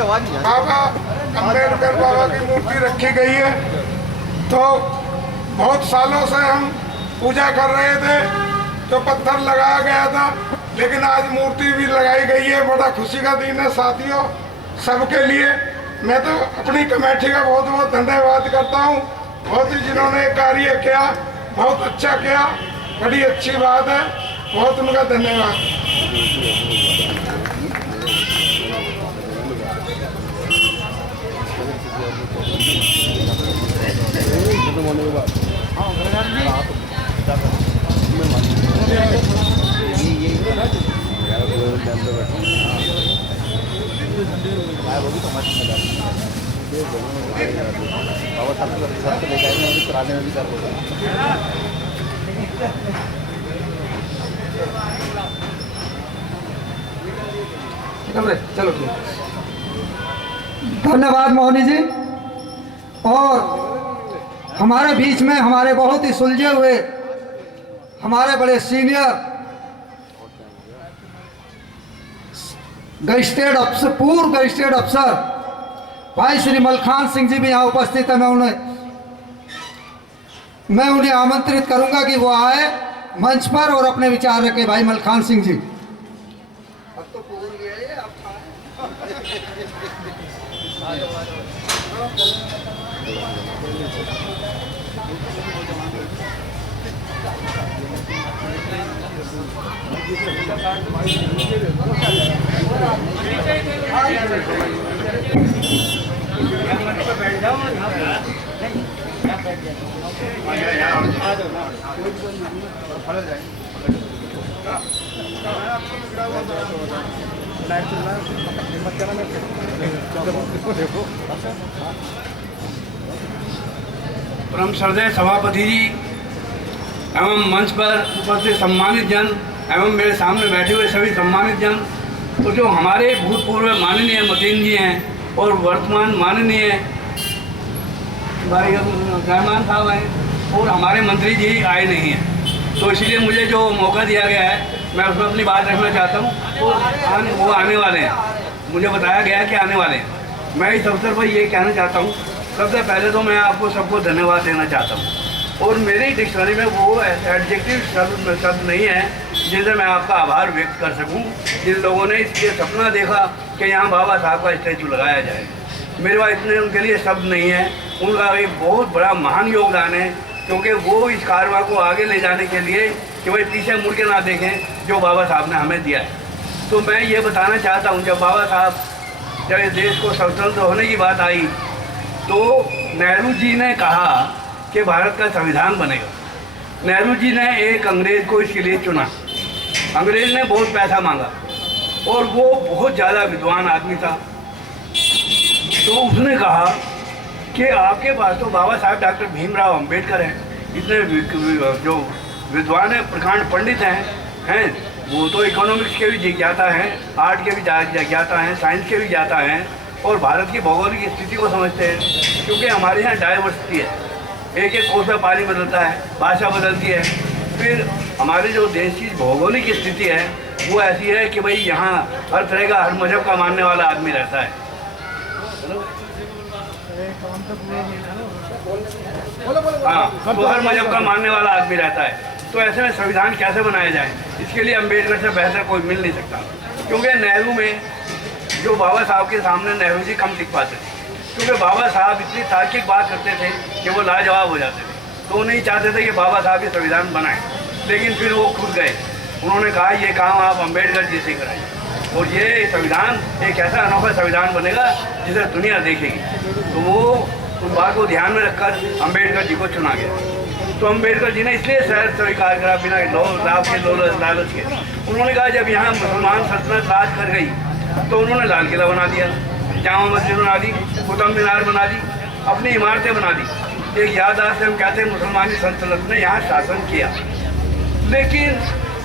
बाबा अम्बेडकर बाबा की मूर्ति रखी गई है। तो बहुत सालों से हम पूजा कर रहे थे, तो पत्थर लगाया गया था, लेकिन आज मूर्ति भी लगाई गई है। बड़ा खुशी का दिन है साथियों सबके लिए। मैं तो अपनी कमेटी का बहुत बहुत धन्यवाद करता हूँ। बहुत ही जिन्होंने कार्य किया, बहुत अच्छा किया, बड़ी अच्छी बात है, बहुत उनका धन्यवाद। चलो धन्यवाद मोहनी जी। और हमारे बीच में हमारे बहुत ही सुलझे हुए हमारे बड़े सीनियर गजिस्ट्रेट अफसर, पूर्व गजिस्ट्रेट अफसर भाई श्री मलखान सिंह जी भी यहाँ उपस्थित है। मैं उन्हें आमंत्रित करूंगा कि वो आए मंच पर और अपने विचार रखे। भाई मलखान सिंह जी, अब तो पूर्ण गए, अब परम श्रद्धेय सभापति जी एवं मंच पर उपस्थित सम्मानित जन एवं मेरे सामने बैठे हुए सभी सम्मानित जन, तो जो हमारे भूतपूर्व माननीय मतीन जी हैं और वर्तमान माननीय भाई रहमान साहब हैं और हमारे मंत्री जी आए नहीं हैं, तो इसलिए मुझे जो मौका दिया गया है मैं उसमें अपनी बात रखना चाहता हूँ। और वो आने वाले हैं, मुझे बताया गया है कि आने वाले हैं। मैं इस अवसर पर ये कहना चाहता हूँ, सबसे पहले तो मैं आपको सबको धन्यवाद देना चाहता हूँ। और मेरी डिक्शनरी में वो एडजेक्टिव शब्द नहीं है जिनसे मैं आपका आभार व्यक्त कर सकूं, जिन लोगों ने इसलिए सपना देखा कि यहाँ बाबा साहब का स्टैचू लगाया जाए। मेरे पास इतने उनके लिए शब्द नहीं है। उनका एक बहुत बड़ा महान योगदान है, क्योंकि वो इस कारवां को आगे ले जाने के लिए कि भाई पीछे मुड़ के ना देखें जो बाबा साहब ने हमें दिया है। तो मैं ये बताना चाहता हूँ, जब बाबा साहब जब इस देश को स्वतंत्र होने की बात आई तो नेहरू जी ने कहा कि भारत का संविधान बनेगा। नेहरू जी ने एक अंग्रेज़ को इसके लिए चुना। अंग्रेज़ ने बहुत पैसा मांगा और वो बहुत ज़्यादा विद्वान आदमी था, तो उसने कहा कि आपके पास तो बाबा साहब डॉक्टर भीमराव अंबेडकर हैं, इतने जो विद्वान हैं, प्रकांड पंडित हैं, वो तो इकोनॉमिक्स के भी ज्ञाता हैं, आर्ट के भी ज्ञाता हैं, साइंस के भी ज्ञाता हैं और भारत की भौगोलिक स्थिति को समझते हैं, क्योंकि हमारे यहाँ डाइवर्सिटी है, एक एक कोस में पानी बदलता है, भाषा बदलती है। फिर हमारे जो देश की भौगोलिक स्थिति है वो ऐसी है कि भाई यहाँ हर तरह का, हर मजहब का मानने वाला आदमी रहता है। हाँ, तो हर मजहब का मानने वाला आदमी रहता है। तो ऐसे में संविधान कैसे बनाया जाए, इसके लिए अम्बेडकर से बेहतर कोई मिल नहीं सकता, क्योंकि नेहरू में जो बाबा साहब के सामने नेहरू जी कम टिक पाते थे, क्योंकि बाबा साहब इतनी तार्किक बात करते थे कि वो लाजवाब हो जाते थे। तो वो नहीं चाहते थे कि बाबा साहब ये संविधान बनाएं, लेकिन फिर वो खुद गए, उन्होंने कहा ये काम आप अम्बेडकर जी से कराएं और ये संविधान एक ऐसा अनोखा संविधान बनेगा जिसे दुनिया देखेगी। तो वो उस बात को ध्यान में रखकर अम्बेडकर जी को चुना गया। तो अम्बेडकर जी ने इसलिए शहर स्वीकार करा बिना लाभ के लालच के। उन्होंने कहा जब यहाँ मुसलमान सल्तनत राज कर गई तो उन्होंने लाल किला बना दिया, जामा मस्जिद बना दी, कुतुब मीनार बना दी, अपनी इमारतें बना दी। एक याददाश्त से हम कहते हैं मुसलमानी सल्तनत ने यहाँ शासन किया। लेकिन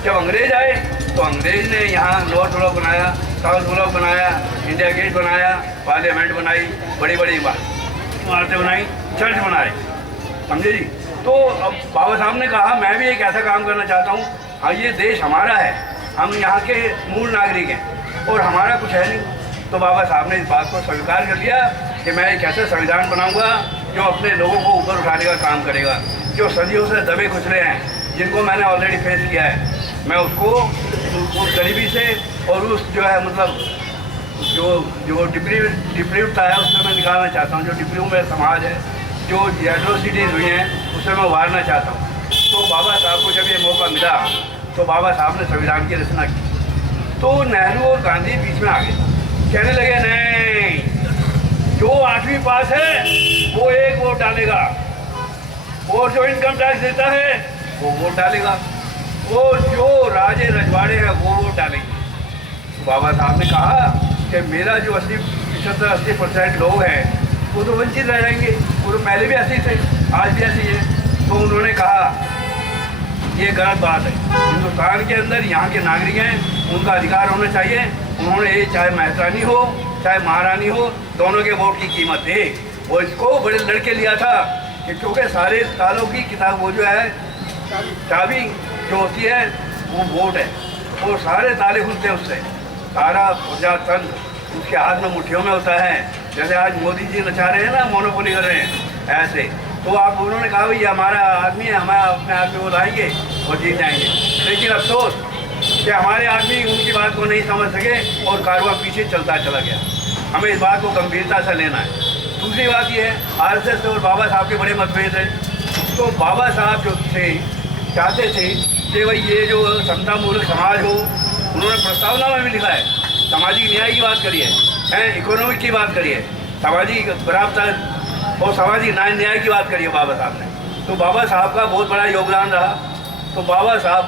जब अंग्रेज आए तो अंग्रेज ने यहाँ नॉर्थ ब्लॉक बनाया, साउथ ब्लॉक बनाया, इंडिया गेट बनाया, पार्लियामेंट बनाई, बड़ी बड़ी इमारतें बनाई, चर्च बनाए, समझे जी। तो अब बाबा साहब ने कहा मैं भी एक ऐसा काम करना चाहता हूँ। हाँ, ये देश हमारा है, हम यहाँ के मूल नागरिक हैं और हमारा कुछ है नहीं, तो बाबा साहब ने इस बात को स्वीकार कर लिया कि मैं एक ऐसा संविधान बनाऊंगा जो अपने लोगों को ऊपर उठाने का काम करेगा, जो सदियों से दबे खुचरे हैं, जिनको मैंने ऑलरेडी फेस किया है, मैं उसको उस गरीबी से और उस जो है मतलब जो डिप्रीवता है उससे मैं निकालना चाहता हूँ। जो डिप्रीव में समाज है, जो एट्रोसिटीज़ हुई हैं, उससे मैं उभारना चाहता हूँ। तो बाबा साहब को जब ये मौका मिला तो बाबा साहब ने संविधान की रचना की। तो नेहरू और गांधी बीच में आ गए, कहने लगे नहीं, जो 8वीं पास है वो 1 वोट डालेगा, और जो इनकम टैक्स देता है वो वोट डालेगा, और जो राजे रजवाड़े हैं वो वोट डालेंगे। तो बाबा साहब ने कहा कि मेरा जो 80% लोग हैं वो तो वंचित रह जाएंगे, वो तो पहले भी ऐसे ही थे, आज भी ऐसे ही है। तो उन्होंने कहा ये गलत बात है, हिंदुस्तान के अंदर यहाँ के नागरिक हैं, उनका अधिकार होना चाहिए। उन्होंने ये चाहे महरानी हो चाहे महारानी हो, दोनों के वोट की कीमत दे। और इसको बड़े लड़के लिया था कि क्योंकि सारे तालों की किताब वो जो है चाबी जो होती है वो वोट है, और सारे ताले खुलते हैं उससे, सारा प्रजातंत्र उसके हाथ में मुट्ठियों में होता है। जैसे आज मोदी जी नचा रहे हैं ना, मोनोपोली कर रहे हैं ऐसे। तो आप उन्होंने कहा भाई हमारा आदमी है, हमारा अपने आदमी को लाएंगे और जीत जाएंगे। लेकिन अफसोस कि हमारे आदमी उनकी बात को नहीं समझ सके और कारवां पीछे चलता चला गया। हमें इस बात को गंभीरता से लेना है। दूसरी बात यह है, आरएसएस और बाबा साहब के बड़े मतभेद हैं। तो बाबा साहब जो थे चाहते थे कि भाई ये जो समता मूलक समाज हो, उन्होंने प्रस्तावना में भी लिखा है, सामाजिक न्याय की बात करी है, इकोनॉमिक की बात करी है, सामाजिक बराबर और सामाजिक न्याय की बात करी है बाबा साहब ने। तो बाबा साहब का बहुत बड़ा योगदान रहा। तो बाबा साहब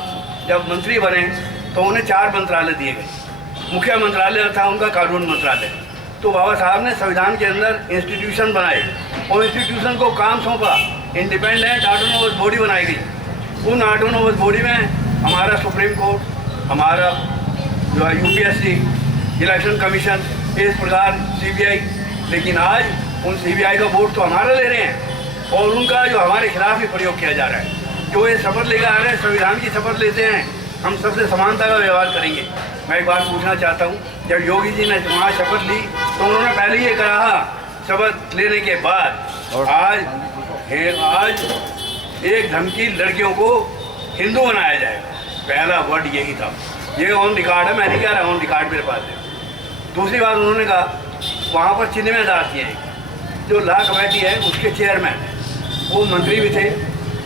जब मंत्री बने तो उन्हें 4 मंत्रालय दिए गए। मुख्य मंत्रालय था उनका कानून मंत्रालय। तो बाबा साहब ने संविधान के अंदर इंस्टीट्यूशन बनाए और इंस्टीट्यूशन को काम सौंपा, इंडिपेंडेंट ऑटोनोमस बॉडी बनाई गई। उन ऑटोनोमस बॉडी में हमारा सुप्रीम कोर्ट, हमारा जो है यूपीएससी, इलेक्शन कमीशन, इस प्रकार सीबीआई। लेकिन आज उन सीबीआई का वोट तो हमारा ले रहे हैं और उनका जो हमारे खिलाफ ही प्रयोग किया जा रहा है। जो ये शपथ लेकर आ रहे हैं, संविधान की शपथ लेते हैं, हम सबसे समानता का व्यवहार करेंगे। मैं एक बात पूछना चाहता हूँ, जब योगी जी ने वहाँ शपथ ली तो उन्होंने पहले ये कहा, शपथ लेने के बाद आज एक धर्म की लड़कियों को हिंदू बनाया जाएगा। पहला वर्ड यही था। ये ऑन रिकॉर्ड है, मैं नहीं कह रहा, ऑन रिकॉर्ड मेरे पास है। दूसरी बात उन्होंने कहा वहाँ पर चिन्हदार थे, जो लॉ कमेटी है उसके चेयरमैन है, वो मंत्री भी थे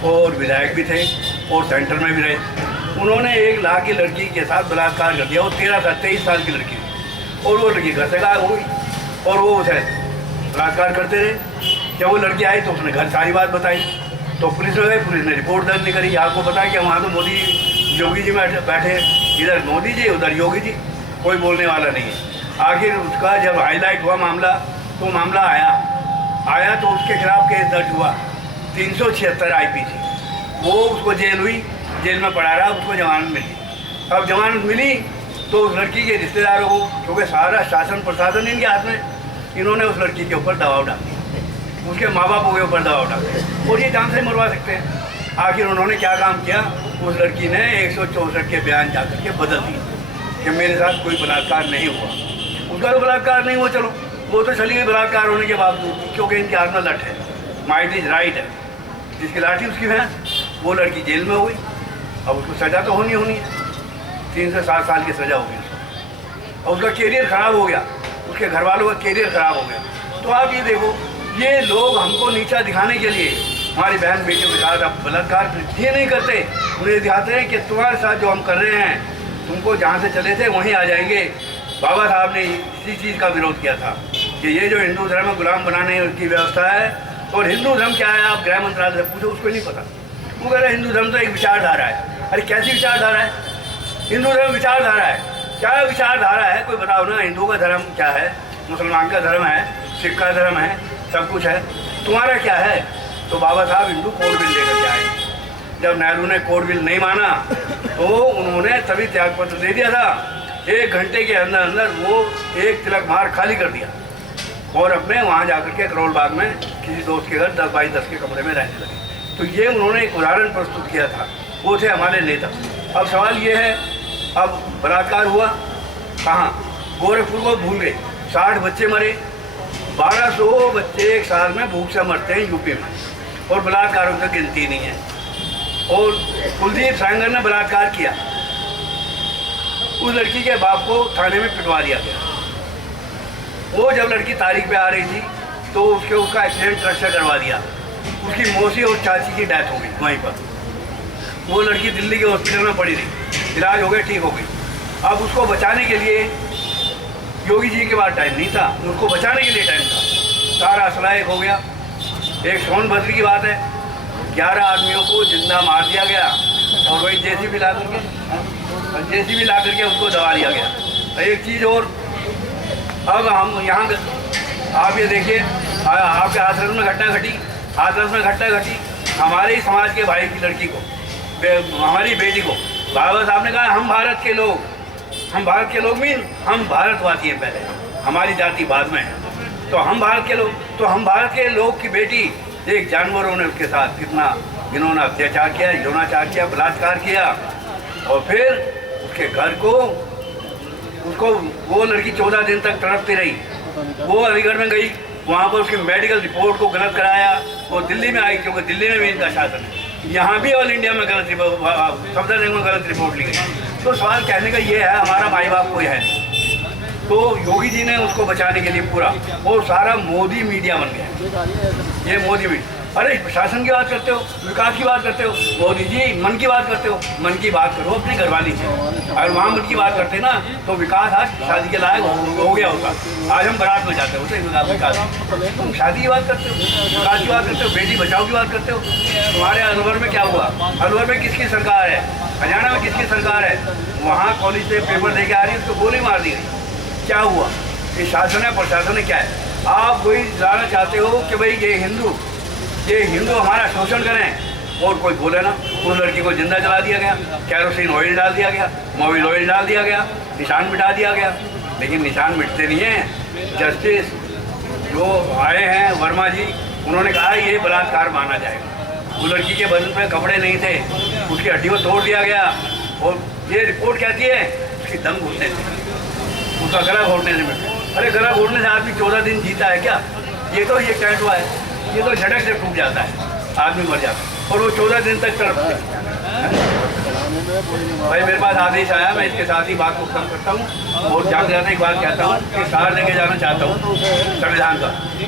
और विधायक भी थे और सेंटर में भी रहे। उन्होंने एक लाख की लड़की के साथ बलात्कार कर दिया। वो 23 साल की लड़की थी और वो लड़की घर से गायब हो गई और वो उसे बलात्कार करते रहे। जब वो लड़की आई तो उसने घर सारी बात बताई तो पुलिस में गई, पुलिस ने रिपोर्ट दर्ज नहीं करी। आपको पता है कि वहाँ तो मोदी योगी जी बैठे, इधर मोदी जी उधर योगी जी, कोई बोलने वाला नहीं है। आखिर उसका जब हाईलाइट हुआ मामला तो मामला आया तो उसके खिलाफ केस दर्ज हुआ 376 IPC। वो उसको जेल हुई, जेल में पड़ा रहा, उसको जमानत मिली। अब जमानत मिली तो उस लड़की के रिश्तेदारों को, क्योंकि सारा शासन प्रशासन इनके हाथ में, इन्होंने उस लड़की के ऊपर दबाव डाल दिया, उसके माँ बापों के ऊपर दबाव डाल दिया और ये जान से मरवा सकते हैं। आखिर उन्होंने क्या काम किया, उस लड़की ने 164 के बयान जा करके बदल दिए कि मेरे साथ कोई बलात्कार नहीं हुआ। उसका तो बलात्कार नहीं हुआ, चलो वो तो चली गई बलात्कार होने के बावजूद, क्योंकि इनके हाथ में लठ है, माइट इज राइट है, जिसकी लाठी उसकी भैंस। वो लड़की जेल में हो गई, अब उसको सज़ा तो होनी है, 3 से 7 साल की सज़ा हो गई उसको, और उसका कैरियर ख़राब हो गया, उसके घर वालों का कैरियर ख़राब हो गया। तो आप ये देखो, ये लोग हमको नीचा दिखाने के लिए हमारी बहन बेटियों के साथ अब बलात्कार ये नहीं करते, उन्हें दिखाते हैं कि तुम्हारे साथ जो हम कर रहे हैं, तुमको जहाँ से चले थे वहीं आ जाएंगे। बाबा साहब ने इसी चीज़ का विरोध किया था कि ये जो हिंदू धर्म में गुलाम बनाने की व्यवस्था है, और हिंदू धर्म क्या है आप गृह मंत्रालय से पूछो, उसको नहीं पता। वो कह रहे हिंदू धर्म तो एक विचारधारा है। अरे कैसी विचारधारा है? हिंदू धर्म विचारधारा है, क्या विचारधारा है? कोई बताओ ना। हिंदू का धर्म क्या है, मुसलमान का धर्म है, सिख का धर्म है, सब कुछ है, तुम्हारा क्या है? तो बाबा साहब हिंदू कोड बिल लेकर के आए। जब नेहरू ने कोड बिल नहीं माना तो उन्होंने तभी त्यागपत्र दे दिया था। 1 घंटे के अंदर अंदर वो एक तिलक मार खाली कर दिया और अपने वहाँ जाकर के करोल बाग में किसी दोस्त के घर 10 बाई 10 के कमरे में रहने लगे। तो ये उन्होंने एक उदाहरण प्रस्तुत किया था, वो थे हमारे नेता। अब सवाल ये है, अब बलात्कार हुआ कहाँ? गोरखपुर को भूल गए, 60 बच्चे मरे, 1200 बच्चे एक साल में भूख से मरते हैं यूपी में, और बलात्कारों की गिनती नहीं है। और कुलदीप सेंगर ने बलात्कार किया, उस लड़की के बाप को थाने में पिटवा दिया गया। वो जब लड़की तारीख पे आ रही थी तो उसका एक्सीडेंट ट्रक से करवा दिया, उसकी मौसी और चाची की डेथ हो गई वहीं पर। वो लड़की दिल्ली के हॉस्पिटल में पड़ी रही, इलाज हो गया, ठीक हो गई। अब उसको बचाने के लिए योगी जी के पास टाइम नहीं था, उसको बचाने के लिए टाइम था, सारा असला एक हो गया। एक सोनभद्र की बात है, 11 आदमियों को जिंदा मार दिया गया और वही जेसीबी ला करके उसको दबा दिया गया। एक चीज़ और, अब हम यहाँ आप ये देखिए, आपके हाथरस में घटना घटी, हमारे ही समाज के भाई की लड़की को, हमारी बेटी को बाबा साहब ने कहा हम भारत के लोग मीन हम भारतवासी हैं, पहले हमारी जाति बाद में है। तो हम भारत के लोग की बेटी, एक जानवरों ने उसके साथ कितना इन्होंने अत्याचार किया, यौनाचार किया, बलात्कार किया। और फिर उसके घर को उसको वो लड़की 14 दिन तक तड़पती रही। वो अलीगढ़ में गई, वहाँ पर उसकी मेडिकल रिपोर्ट को गलत कराया, वो दिल्ली में आई, क्योंकि दिल्ली में भी इनका शासन है। यहाँ भी ऑल इंडिया में गलत सफदरजंग में गलत रिपोर्ट ली गई। तो सवाल कहने का ये है, हमारा माई बाप कोई है नहीं। तो योगी जी ने उसको बचाने के लिए पूरा, और सारा मोदी मीडिया बन गया। ये मोदी मीडिया, अरे प्रशासन की बात करते हो, विकास की बात करते हो, मोदी जी मन की बात करते हो, मन की बात करो अपनी घरवाली से। अगर वहाँ मन की बात करते ना तो विकास आज शादी के लायक हो गया होता। आज हम बारात में जाते होते विकास, तुम शादी की बात करते हो, विकास की बात करते हो, बेटी बचाओ की बात करते हो। तुम्हारे अलवर में क्या हुआ? अलवर में किसकी सरकार है? हरियाणा में किसकी सरकार है? वहाँ कॉलेज से पेपर दे के आ रही है, उसको गोली मार दी गई। क्या हुआ? ये शासन है, प्रशासन है, क्या है? आप वही जाना चाहते हो कि भाई ये हिंदू हमारा शोषण करें, और कोई बोले ना। उस लड़की को जिंदा जला दिया गया, कैरोसिन ऑयल डाल दिया गया, मोबिल ऑयल डाल दिया गया, निशान मिटा दिया गया। लेकिन निशान मिटते नहीं हैं। जस्टिस जो आए हैं वर्मा जी, उन्होंने कहा ये बलात्कार माना जाएगा। उस लड़की के बदन पे कपड़े नहीं थे, उसकी हड्डी को तोड़ दिया गया। और ये रिपोर्ट कहती है उसकी दम घुटने से, उसका गला घोटने से मिलता है। अरे गला घोटने से आदमी 14 दिन जीता है क्या? ये कैट हुआ है, ये तो झटक से टूट जाता है, आदमी मर जाता है, और वो 14 दिन तक तड़पते हैं। भाई मेरे पास आदेश आया, मैं इसके साथ ही बात को खत्म करता हूँ और जाते जाते एक बात कहता हूँ कि सार लेके जाना चाहता हूँ संविधान का।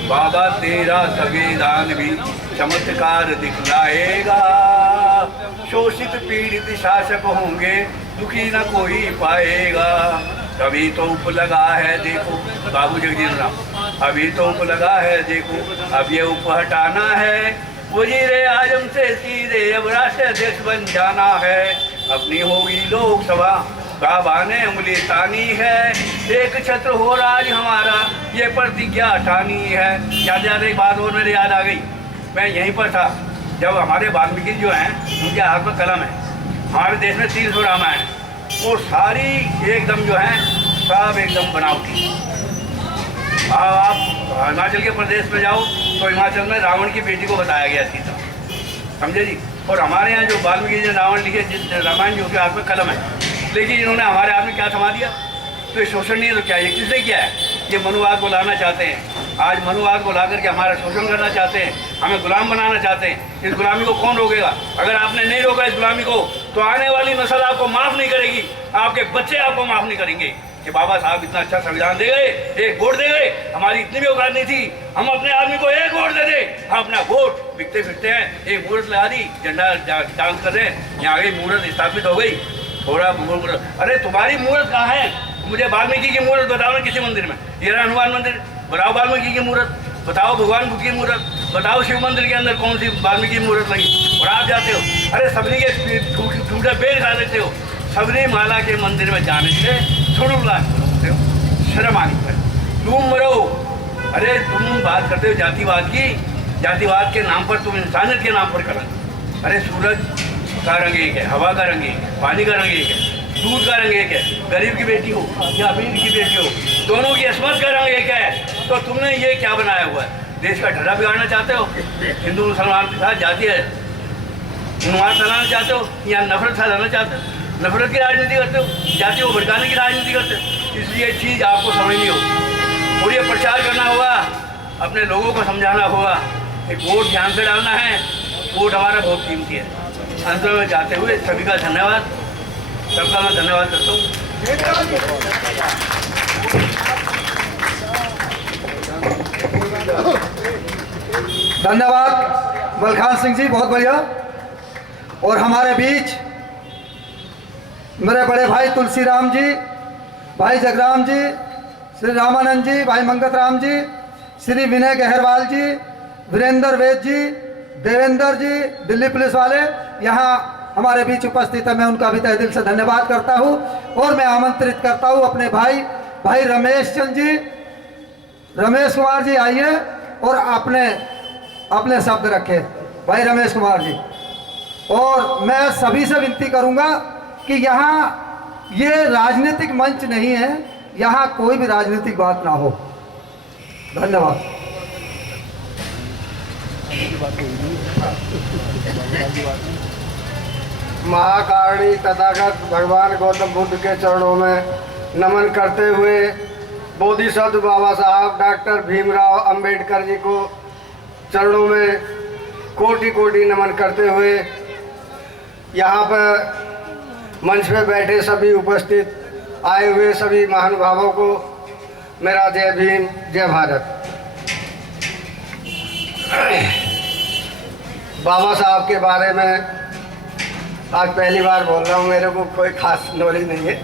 बाबा तेरा संविधान भी चमत्कार दिखलाएगा, शोषित पीड़ित शासक होंगे, दुखी न कोई पाएगा। अभी तो उप लगा है देखो, बाबू जगजीवन राम, अभी तो उप लगा है देखो, अब ये उप हटाना है, वजीरे आजम से सीधे अब राष्ट्रीय अध्यक्ष बन जाना है। अपनी होगी लोकसभा, बाबा ने उंगली तानी है, एक छत्र हो राज हमारा, ये प्रतिज्ञा ठानी है। याद एक बात और मेरे याद आ गई, मैं यहीं पर था जब हमारे वाल्मीकि जो हैं उनके हाथ में कलम है। हमारे देश में 300 रामायण, वो सारी एकदम जो है सब एकदम बनावटी। आप हिमाचल के प्रदेश में जाओ तो हिमाचल में रावण की बेटी को बताया गया सीता, समझे जी। और हमारे यहाँ जो वाल्मीकि जी ने रावण लिखे, जिस रामायण जो के हाथ में कलम है, लेकिन इन्होंने हमारे हाथ में क्या थमा दिया? तो ये शोषण नहीं है तो क्या? ये किसने किया है? ये मनुवाद को लाना चाहते हैं। आज मनुवाद को ला करके हमारा शोषण करना चाहते हैं, हमें गुलाम बनाना चाहते हैं। इस गुलामी को कौन रोकेगा? अगर आपने नहीं रोका इस गुलामी को तो आने वाली नस्ल आपको माफ़ नहीं करेगी, आपके बच्चे आपको माफ़ नहीं करेंगे कि बाबा साहब इतना अच्छा संविधान दे गए, एक वोट दे गए। हमारी इतनी भी औकात नहीं थी, हम अपने आदमी को एक वोट दे दे, हम अपना वोट बिकते फिरते हैं। एक मूर्त लगा दी, झंडा डांस कर रहे हैं, यहाँ आ गई मूर्त स्थापित हो गई, थोड़ा मूर्त। अरे तुम्हारी मूर्त कहाँ है? मुझे वाल्मीकि की मूर्त बताओ ना किसी मंदिर में। ये हनुमान मंदिर बताओ, वाल्मीकि की मूर्त बताओ, भगवान बुद्ध की मूर्त बताओ, शिव मंदिर के अंदर कौन सी वाल्मीकि की मूर्त लगी? और आप जाते हो, अरे सबरी के टूटे पेड़ खा लेते हो। सबरीमाला के मंदिर में जाने से छुड़ुला शर्म आनी है, तुम मरो। अरे तुम बात करते हो जातिवाद की, जातिवाद के नाम पर तुम इंसानियत के नाम पर कलंक। अरे सूरज का रंग एक है, हवा का रंग एक है, पानी का रंग एक है, दूध का रंग एक है, गरीब की बेटी हो या अमीर की बेटी हो, दोनों की अस्मत का रंग एक है। तो तुमने ये क्या बनाया हुआ है? देश का ढर्रा बिगाड़ना चाहते हो? हिंदू मुसलमान के साथ जाति है उन्माद फैलाना चाहते हो या नफरत फैलाना चाहते हो? नफरत की राजनीति करते हो, जाति को भड़काने की राजनीति करते हो। इसलिए चीज़ आपको समझनी होगी। और ये प्रचार करना होगा, अपने लोगों को समझाना होगा कि वोट ध्यान से डालना है, वोट हमारा बहुत कीमती है। अंत में जाते हुए सभी का धन्यवाद, सबका मैं धन्यवाद करता हूँ। धन्यवाद बलखान सिंह जी, बहुत बढ़िया। और हमारे बीच मेरे बड़े भाई तुलसीराम जी, भाई जगराम जी, श्री रामानंद जी, भाई मंगत राम जी, श्री विनय गहरवाल जी, वीरेंद्र वेद जी, देवेंद्र जी, दिल्ली पुलिस वाले यहाँ हमारे बीच उपस्थित है। मैं उनका भी तहे दिल से धन्यवाद करता हूँ। और मैं आमंत्रित करता हूँ अपने भाई रमेश चंद जी, रमेश कुमार जी आइए और अपने शब्द रखे भाई रमेश कुमार जी। और मैं सभी से विनती करूंगा कि यहाँ ये राजनीतिक मंच नहीं है, यहाँ कोई भी राजनीतिक बात ना हो। धन्यवाद। महाकारणी तथागत भगवान गौतम बुद्ध के चरणों में नमन करते हुए बोधिसत्व बाबा साहब डॉक्टर भीमराव अंबेडकर जी को चरणों में कोटि कोटि नमन करते हुए यहाँ पर मंच पे बैठे सभी उपस्थित आए हुए सभी महानुभावों को मेरा जय भीम, जय भारत। बाबा साहब के बारे में आज पहली बार बोल रहा हूँ, मेरे को कोई खास नॉलेज नहीं है,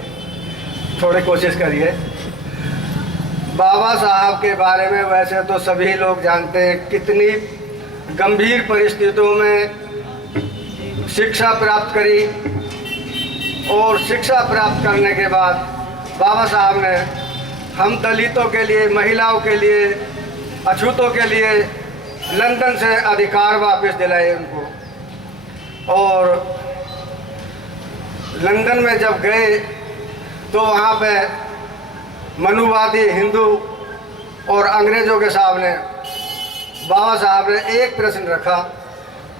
थोड़ी कोशिश करिए। बाबा साहब के बारे में वैसे तो सभी लोग जानते हैं, कितनी गंभीर परिस्थितियों में शिक्षा प्राप्त करी और शिक्षा प्राप्त करने के बाद बाबा साहब ने हम दलितों के लिए, महिलाओं के लिए, अछूतों के लिए लंदन से अधिकार वापस दिलाए उनको। और लंदन में जब गए तो वहाँ पे मनुवादी हिंदू और अंग्रेज़ों के सामने बाबा साहब ने एक प्रश्न रखा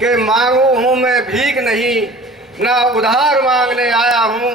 कि मांगू हूँ मैं भीख नहीं, ना उधार मांगने आया हूँ,